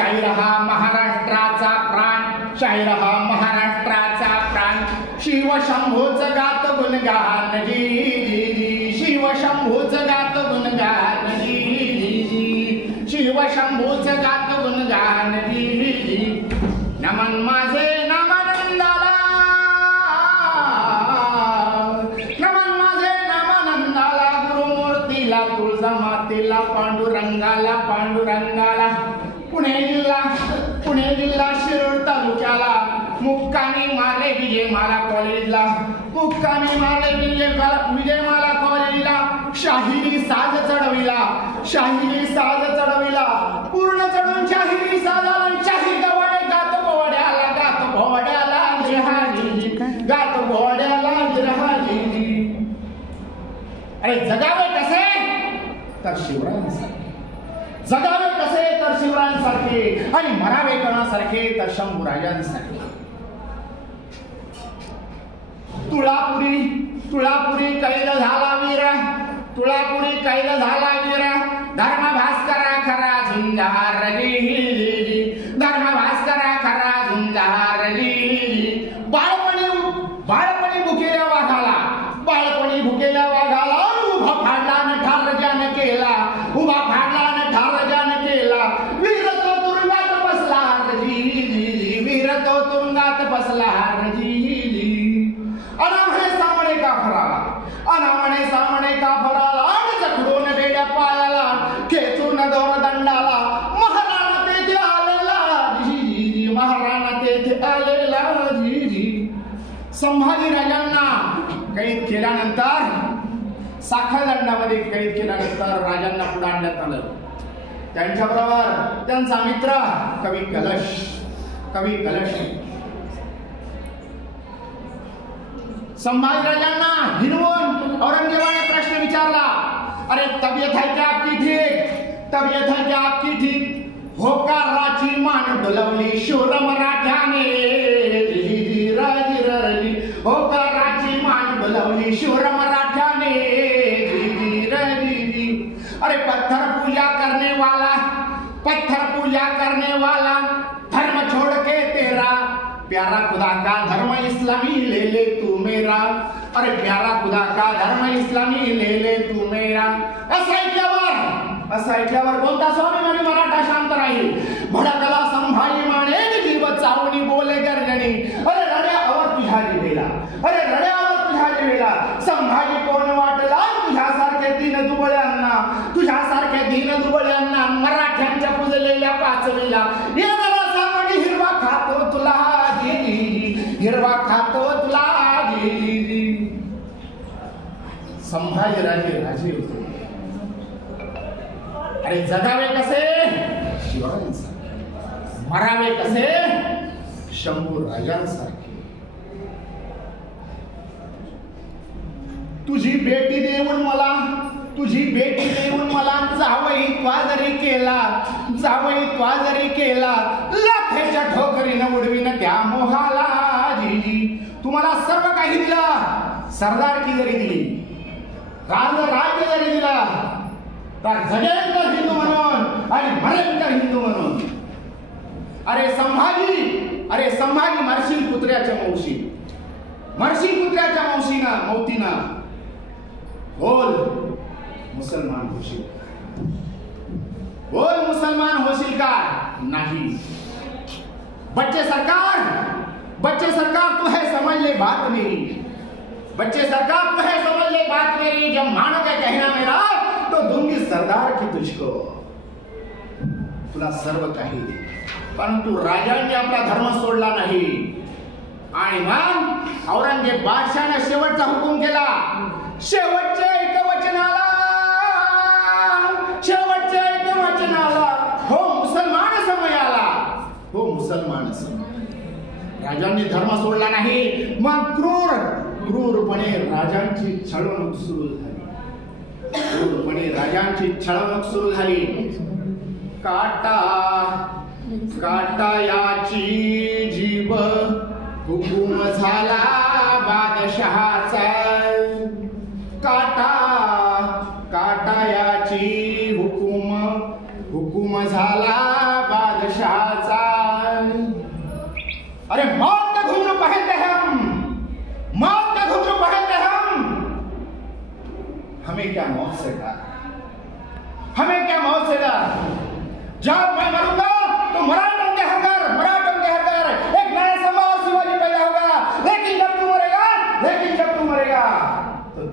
शाहीर हा महाराष्ट्राचा प्राण, शाहीर हा महाराष्ट्राचा प्राण. शिव शंभोच गात गुणगान जी जी, शिव शंभोच गात गुणगान जी जी, शिव शंभोच गात गुणगान जी जी. नमन माझे नमानंदाला, नमन माझे नमानंदाला, गुरुमूर्तीला, तुळजा मातेला, पांडुरंगाला, पांडुरंगाला. पुणे जिल्हा शिरूर तालुक्याला मुक्कामी मारले विजयमाला कॉलेजला, मुक्कामी मारले विजयमाला कॉलेजला. शाहिरी साज चढविला, शाहिरी साज चढविला, पूर्ण चढून शाहिरी साजाला. शाही गवडे गात घोड्याला, गात घोड्याला जिरहाजी, गात घोड्याला जिरहाजी. अरे जगावे कसे तर शिवरायांसारखे, जगावे कसे तर शिवरायांसारखे, आणि मरावे कोणासारखे तर शंभूराजांसारखे. तुळापुरी कैद झाला वीर, तुळापुरी कैद झाला वीर. धर्म भास्करा खरा झुंजार जी, धर्म भास्करा खरा झुंजार जी. बाळपणी भुकेल्या वाघाला, बाळपणी भुकेल्या वाघाला उभा फाडला न ठार ज्यान केला, उभा फाडला न ठार ज्यान केला. वीर तो तुरुंगात बसला जी जी, वीर तो तुरुंगात बसला जी जी. अनामणे सामने का फराला, अनामणे सामने का फराला, जखडून बेड्या पायाला, खेचून दोर दंडाला. महाराणा तेथे आलेला जी जी, महाराणा तेथे आलेला जी जी. संभाजी राजांना कैद केल्यानंतर, साखर दंडामध्ये कैद केल्यानंतर राजांना पुढे आणण्यात आलं. त्यांच्याबरोबर त्यांचा मित्र कवी कलश, कवी कलश. संभाजी राजांना हिरवून औरंगजेबाने प्रश्न विचारला, अरे तबियत है क्या आपकी ठीक, तबियत है क्या आपकी ठीक. होकाराची मान डोलवली शूर मराठ्याने जी जी राजी ररली, होकाराची मान डोलवली शूर मराठ्याने जी जी राजी जी. अरे पत्थर पूजा करने वाला, पत्थर पूजा करने वाला, धर्म छोड़ के तेरा प्यारा खुदा का धर्म इस्लामी ले ले तू मेरा. अरे प्यारा खुदा का धर्म इस्लामी ले ले तू मेरा. असं ऐकल्यावर कोणता स्वाभिमानी मराठा शांत राहील. भडकला संभाजी माने जीव चावणी बोले गर्जनी. अरे रड्यावर तुझ्या जिवेला, अरे रड्यावर तुझ्या जिवेला. संभाजी कोण वाटला तुझ्यासारखे दीन दुबळ्यांना, तुझ्यासारखे दीन दुबळ्यांना, मराठ्यांच्या पुजलेल्या पाचवीला. हिरवा खातो तुला जी जी, हिरवा खातो तुला जी जी. संभाजी राजे होते. अरे जगावे कसे शिवरायांसारखे, मरावे कसे शंभू राजांसारखे. तुझी बेटी देऊन मला, तुझी बेटी देऊन मला, जावई त्वा जरी केला, जावई त्वा जरी केला, लाथेच्या ठोकरीनं उडवीन त्या मोहाला जी जी. तुम्हाला सर्व काही दिलं, सरदारकी जरी दिली, राज्य जरी दिला, तर जगेल तर हिंदू म्हणून आणि मरेल तर हिंदू म्हणून. अरे संभाजी मरशील पुत्र्याच्या मौशी, मरशील पुत्र्याच्या मौतीनं बोल मुसलमान होशील, बोल मुसलमान होशील का नाही. बच्चे सरकार तू है समझ ले बात मेरी, बच्चे सरकार तू है समझ ले बात मेरी. जब मानो का कहना मेरा तो दूंगी सरदार की तुझको. तुला सर्व काही, परंतु राजांनी आपला धर्म सोडला नाही. आणि मग औरंगजेब बादशाहाने शेवटचा हुकूम केला. शेवटच्या एकवचनाला, शेवटच्या एकवचनाला हो मुसलमान समयाला, हो मुसलमान समय. राजांनी धर्म सोडला नाही. मग क्रूरपणे राजांची छळवणूक सुरू झाली, क्रूरपणे राजांची छळवणूक सुरू झाली. काटायाची जीभ हुकूम झाला बादशहाचा. काटायाची हुकूम झाला बादशहा हमें क्या मौत से डर, हमें क्या मौत से डर। जब मैं मरूंगा